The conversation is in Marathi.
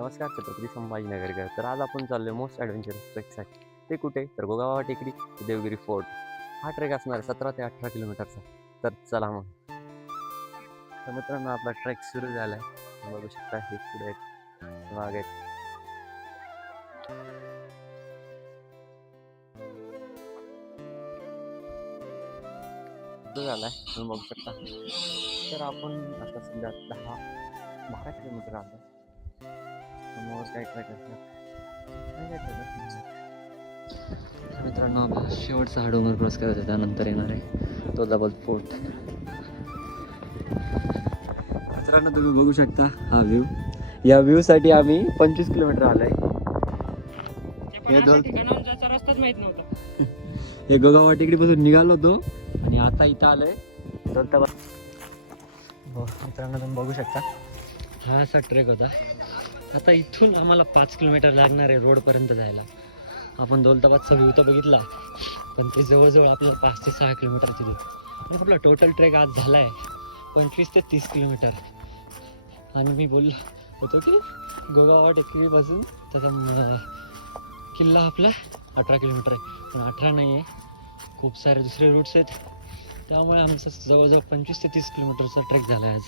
नमस्कार छत्रपती संभाजीनगरकर. तर आज आपण चाललोय मोस्ट ॲडव्हेंचरस ट्रेकसाठी. ते कुठे तर गोगावा टेकडी ते देवगिरी फोर्ट. हा ट्रेक असणार आहे 17 ते 18 किलोमीटरचा. तर चला मग. तर मित्रांनो आपला ट्रेक सुरू झाला आहे. बघू शकता हे पुढे आहेत, मागे आहेत. सुरू झालाय तुम्ही बघू शकता. तर आपण आता सध्या 10-12 किलोमीटर आलो. समोर काय ट्रेक असतात मित्रांनो. आपला शेवटचा हा डोंगर क्रॉस करायचा, त्यानंतर येणार आहे तुळजापूर फोर्ट. मित्रांनो तुम्ही बघू शकता हा व्ह्यू. या व्ह्यू साठी आम्ही 25 किलोमीटर आलोय. रस्ताच माहित नव्हता. हे गोगावा टेकडी पासून निघालो होतो आणि आता इथं आलोय दौलताबाद. मित्रांनो तुम्ही बघू शकता हा असा ट्रेक होता. आता इथून आम्हाला 5 किलोमीटर लागणार आहे रोड पर्यंत जायला. आपण दौलताबादचा व्ह्यू तर बघितला, पण ते जवळजवळ आपल्याला 5 ते 6 किलोमीटर दिली. आणि आपला टोटल ट्रेक आज झाला आहे 25 ते 30 किलोमीटर. आणि मी बोललो होतो की गोगावा टेकडीपासून त्याचा किल्ला आपला 18 किलोमीटर आहे, पण 18 नाही आहे, खूप सारे दुसरे रूट्स आहेत. त्यामुळे आमचा जवळजवळ 25 ते 30 किलोमीटरचा ट्रेक झाला आहे आज.